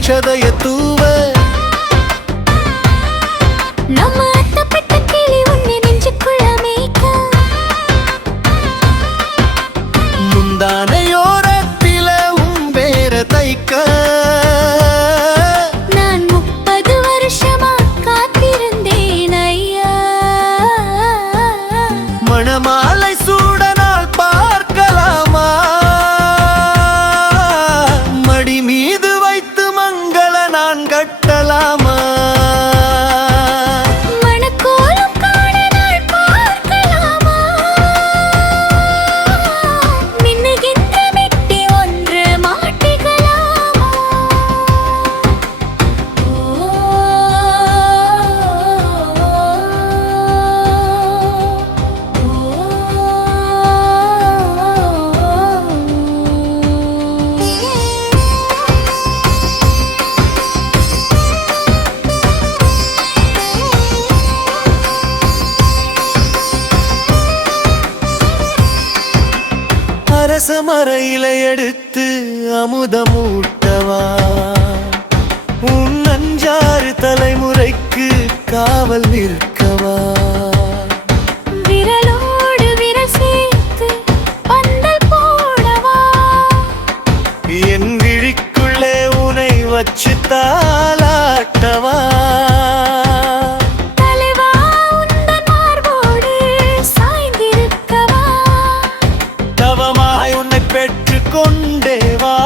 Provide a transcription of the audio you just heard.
அச்சதைய தூவ நம்ம அத்தப்பட்ட கிளி உன்னை நெஞ்சுக்குள்ள மேய்க்க முந்தானையோரத்தில பேர தைக்க நான் 30 வருஷமா காத்திருந்தேன் ஐயா. மணமாலை சூட நாள் பார்க்கலாமா மடி மீது வைத்து மங்கள நான் கட்டலாமா மணக்கோலம் காண நாள் பார்க்கலாமா மின்னுகின்ற மெட்டி ஒன்று மாட்டிக்கலாமா. அரச மரையில எடுத்து அமுதமூட்டவா உன் 5-6 தலைமுறைக்கு காவல் நிற்கவா விரலோடு விரல் சேர்த்து பந்தல் போடவா என் விழிக்குள்ளே உனை வச்சு தாலாட்டவா தலைவா உந்தன் மார்போடு சாய்ந்திருக்கவா தவமாய் உன்னை பெற்று கொண்டே வா